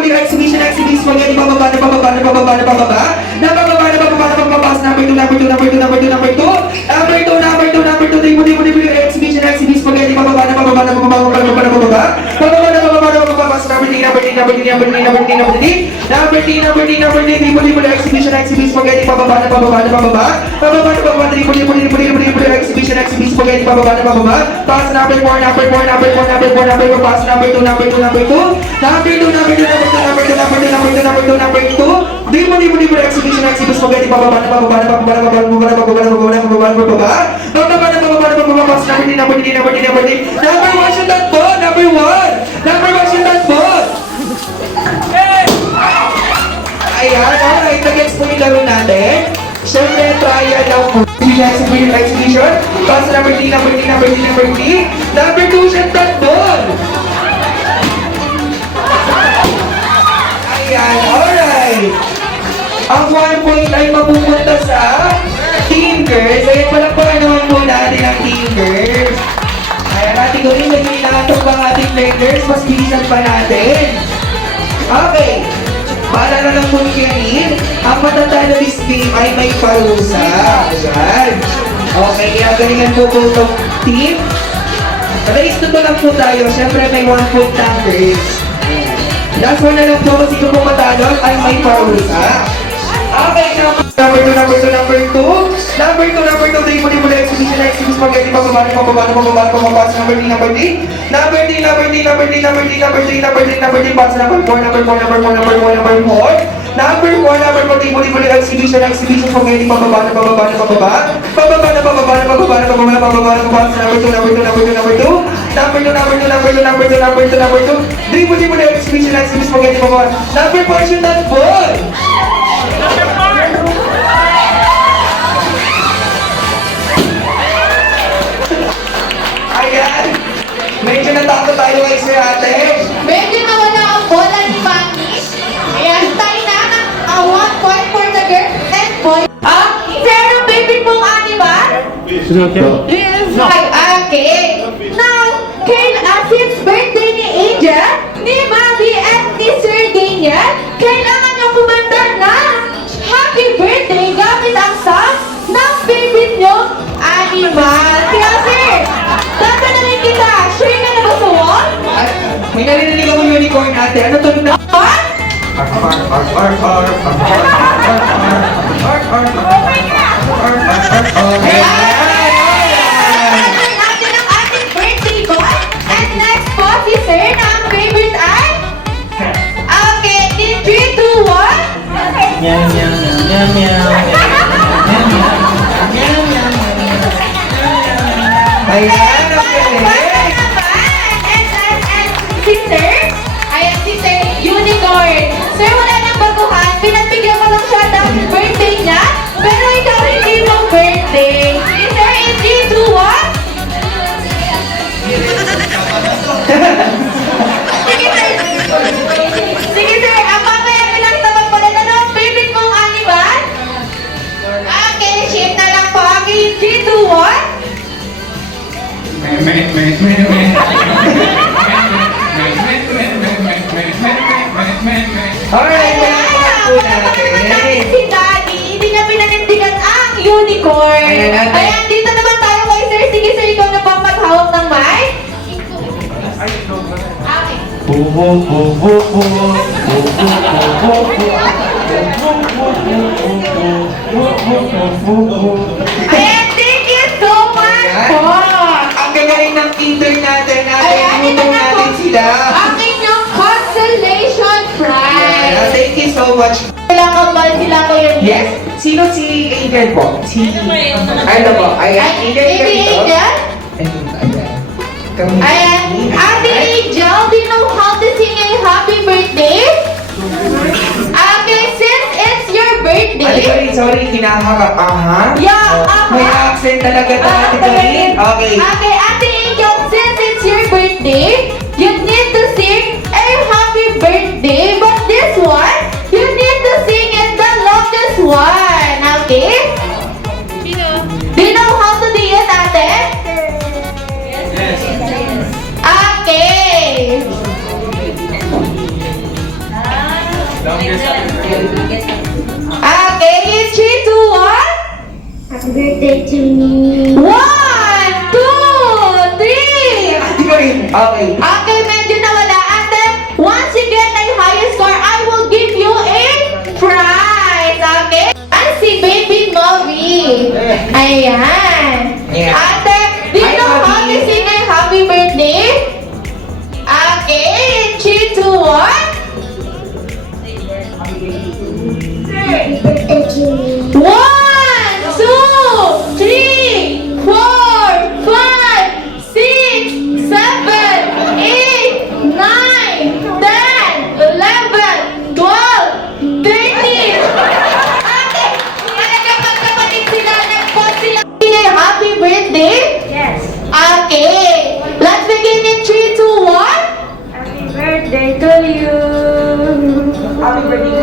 muli, exhibition, spaghetti, pababa, pababa, pababa, pababa. Napababa, pababa, number 2, number 2, number 2, number 2, number 2. Number 2, muli, exhibition, spaghetti, pababa, pababa, pababa, pababa. Pababa, number 3, muli, exhibition, spaghetti, pababa, pababa. Pababa, muli, exhibition, spaghetti, pababa, pababa. Pass number 4, number 4, pass number 2, number 2, number 2. Number 2. Di muli, exhibition, spaghetti, pababa, pass number 3. Number 1, shoot that ball, number 1, shoot that ball. Ayan, alright, nag-gets po yung laro natin. Siyempre, trial lang po. Exhibition. Pass number 3. Number 2, shoot that ball. Ayan, alright. Ang 1 point ay mapupunta sa Team Girls. Ayan, palakpakan naman po natin ang Team Girls. Ayan, ating gawin, medyo inaantok ang ating players. Mas bilisan pa natin. Okay. Paalala lang po ni Kianin, ang matatalo this game ay may parusa. Ayan. Okay, kaya galingan po po itong team. Race to lang po tayo. Siyempre may 1 point lang, girls. Last one na lang po, kung sino po matalo ay may parusa. Okay, number 2. Number 2, muli, exhibition, spaghetti, pababa, pass number 3. Number 3, pass number 4. Number 4, muli, exhibition, spaghetti, pababa, pass number 2. Number 2. Muli, exhibition, spaghetti, pababa. Number 4, shoot that ball. Ayan. Medyo natakot tayo guys sa ate. Medyo nawala ang bola ni Mami. Ayan, tayo na ang 1 point for the girl and boy. Sir, ang favorite mong animal? Yes. Okay. Now, since birthday ni Angel, ni Mami at ni Sir Daniel, kailangan nyo kumanta na happy birthday gamit ang song ng favorite nyo animal. Kaya sir, tatanungin kita, sure ka na ba sa wall? May narinig akong unicorn ate. Ano to na? What? Natin ang ating birthday boy. And next po, si sir na ang favorite ay? Okay, in 3, 2, 1. Ayan, okay. Si sir, ayan si sir, unicorn. Sir, wala nang baguhan. Pinagbigyan mo lang siya ng birthday niya, pero ikaw hindi mong birthday. Si sir, in 3, 2, 1. Sige sir. Sige sir, ang mamaya bilang tabag pala na ng favorite mong animal. Okay, shape na lang po. Okay, 3, 2, 1. Alright, po natin. Si Daddy, hindi niya pinanindigan ang unicorn. Ayan, ate. Ayan, dito naman tayo kay sir. Sige sir, ikaw na pang maghawak ng mic. Okay. Ayan, thank you so much Ayan. po. Ang gagaling ng intern natin. Ayan, ito Inuto na po. natin sila. Ang inyong consolation prize. Ayan, thank you so much. Kailangan kambal sila ngayon. Yes? Sino si Angel po? Ano po? Ayan, Angel ka Baby dito. Angel? Kami. Ayan, Ate Angel, do you know how to sing a happy birthday? Okay, since it's your birthday. Sorry, kinahaka. Aha. Yeah, May accent talaga to Ate Karin. Okay. Okay, Ate Angel, since it's your birthday, you need to sing a happy birthday. But this one, you need to sing it the longest one. Okay? Do you know how to do it, Ate? Okay. birthday to me. 1, 2, 3. Ate ko rin. Okay. Okay, medyo nawala. Ate, once you get a higher score, I will give you a prize. Okay? Yan si Baby Mommy. Ayan. Ayan. Ate, do you Hi, know how Mommy. to sing a happy birthday? Okay, 3, 2, 1. Happy birthday to me. 1, 2, 3, 4, 5, 6, 7, 8, 9, 10, 11, 12, 13. Ate, talaga magkapatid sila, nag-post sila ng happy birthday? Yes. Okay, let's begin in 3, 2, 1. Happy birthday to you. Happy birthday,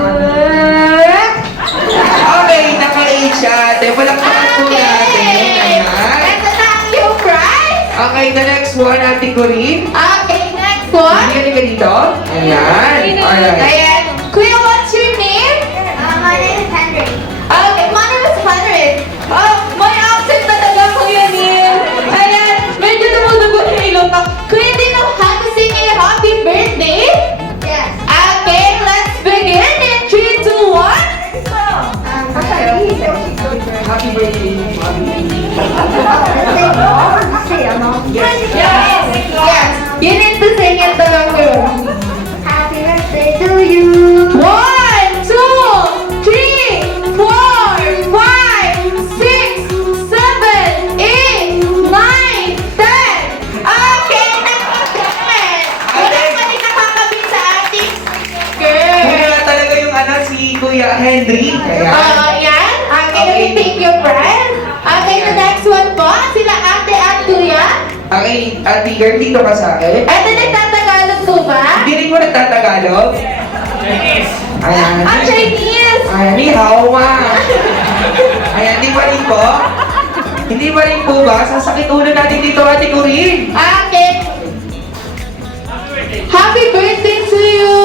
Okay, naka-8 siya. Ate, palakpakan po natin. Ayan. Ito na ang iyong prize. Okay, the next one, Ate ko rin. Okay, next one. Hindi ka dito. Ayan. Alright. Ayan. Kuya, what's your name? My name is Henry. Okay, my name is Henry. Oh, may accent talaga, Kuya Neil. Ayan, medyo dumudugo yung ilong ko. Kuya, do you know how to sing a happy birthday? Yes. Okay, let's begin in 3, 2, 1. Happy birthday. Yes, yes. You need to sing it along with me. Happy birthday to you. 1, 2, 3, 4, 5, 6, 7, 8, 9, 10. Okay, next. Wala pa rin nakakabit sa ating girl. Kuya talaga yung si Kuya Henry. Ayan. Yan. Okay, let me take your friend. Okay, the next one po. Sila ate at kuya. Okay, Ate Girl, dito ka sa akin. Ate, nagtatagalog po ba? Hindi rin mo nagtatagalog? Ayan. Ang Chinese. Ayan, ni hao ma. Ayan, di ba rin po? Hindi ba rin po ba? Sasakit ulo natin dito, Ate ko rin. Okay. Happy birthday to you.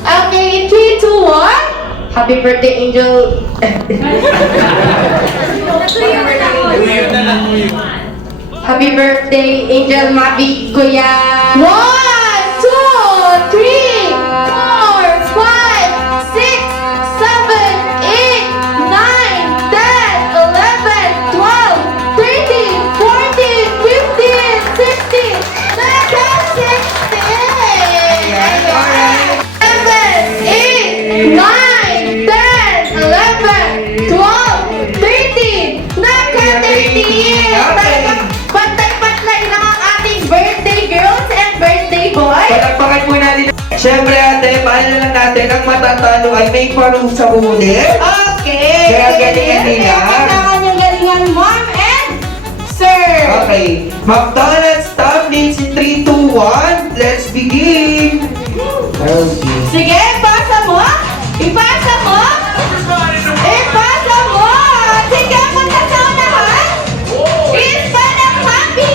Okay, 3, 2, 1. Happy birthday, Angel. Happy birthday, Angel Mabi, Kuya. 1, 2, 3, 4, 5, 6, 7, 8, 9, 10, 11, 12, 13, 14, 15, 16, 17, 16. Ayan, alright. 7, 8, 9, 10, 11, 12, 13, naka-13. Talagang pantay-pantay lang ang ating birthday girls and birthday boys. Palakpakan po natin. Siyempre, Ate, paano lang natin ang matatalo ay may parusa ulit. Okay. Kaya galingan nila. Kailangan yung galingan, mom and sir. Okay, McDonald's top names in 3, 2, 1. Let's begin. Okay. Sige, ipasa mo. Ipasa mo. Ipasa mo. Sige, punta sa unahan. Instead of happy.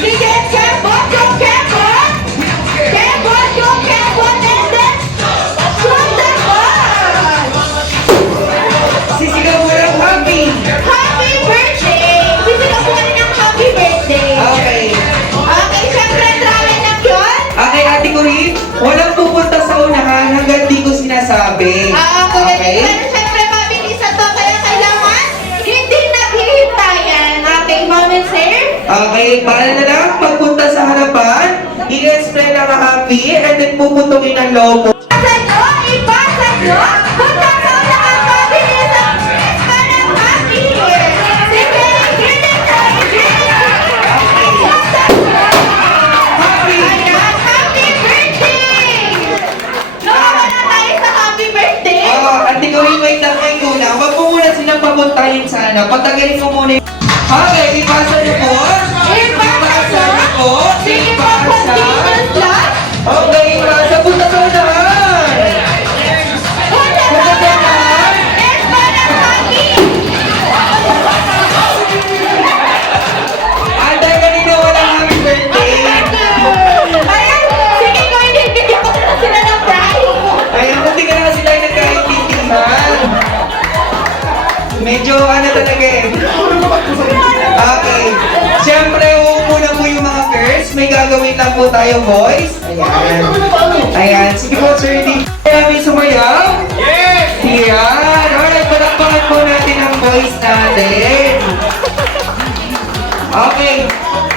Sige, kebot yung kebot. Kebot yung kebot and then shoot the ball. Sisigaw mo ng happy. Happy birthday. Sisigaw ko rin ng happy birthday. Okay. Okay, syempre, try na yun. Okay, Ate ko rin. Walang pupunta sa unahan hanggang di ko sinasabi. Kuya, Okay? pero syempre, mabilisan to, kaya kailangan hindi naghihintayan. Okay, mom and sir? Okay, para na lang pagpunta sa harapan, i-explain ang happy and then puputukin ang lobo. Ipasa nyo, ipasa nyo. Punta sa unahan, mabilisan. Para happy. Sige, hindi tayo, hindi tayo. Happy! Ayan, happy birthday! Nawawala tayo sa happy birthday. Ate ko rin, wait lang kayo muna. Huwag mo muna silang papuntahin sana. Patagalin mo muna yung... Okay, ipasa niyo po. Ipasa niyo po. Sige po, continuous lang. Okay, ipasa. Punta sa unahan. Una po tayo, boys. Ayan. Ayan. Sige po, Sir D. Kami sumayaw? Yes! Ayan. Alright, palakpakan po natin ang boys natin. Okay.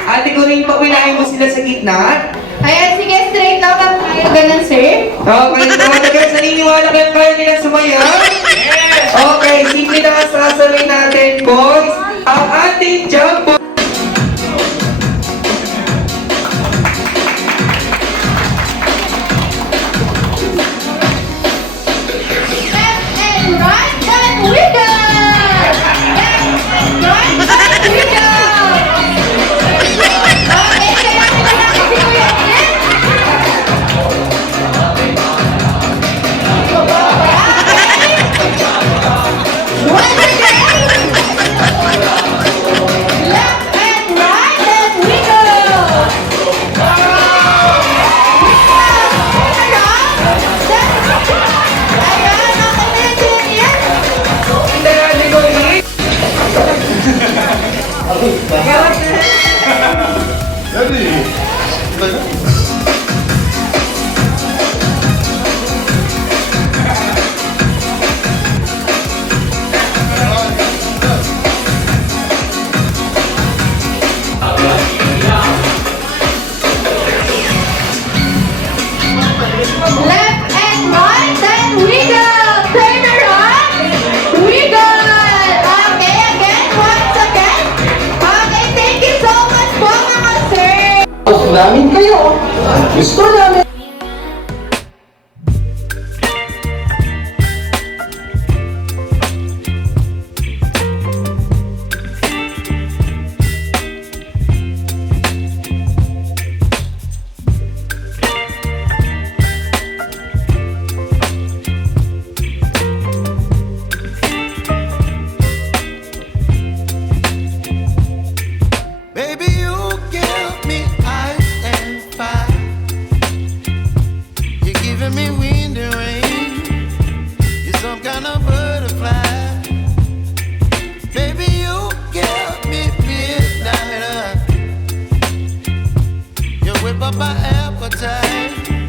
Ate ko rin, papilahin mo sila sa gitna. Ayan, sige, straight lang lang tayo. Ganun, sir. Okay, mga tagas, naniniwala kayo kaya nila sumayaw? Okay, simple na ang sasabay natin, boys. Ang ating jump ball. Left and right, then wiggle! Left and right, then wiggle! Okay, kaya kita natin si Kuya Ed. Once again. Left and right, then wiggle! Ayan, okay na din yan. Hindi natin ko rin. Left and right, then wiggle. Turn around, wiggle. Okay, again, once again. Okay, thank you so much po mga sir. Namin kayo. Gusto namin. Baby, you give me ice and fire. You're giving me wind and rain. You're some kind of butterfly. Baby, you give me midnight. You whip up my appetite.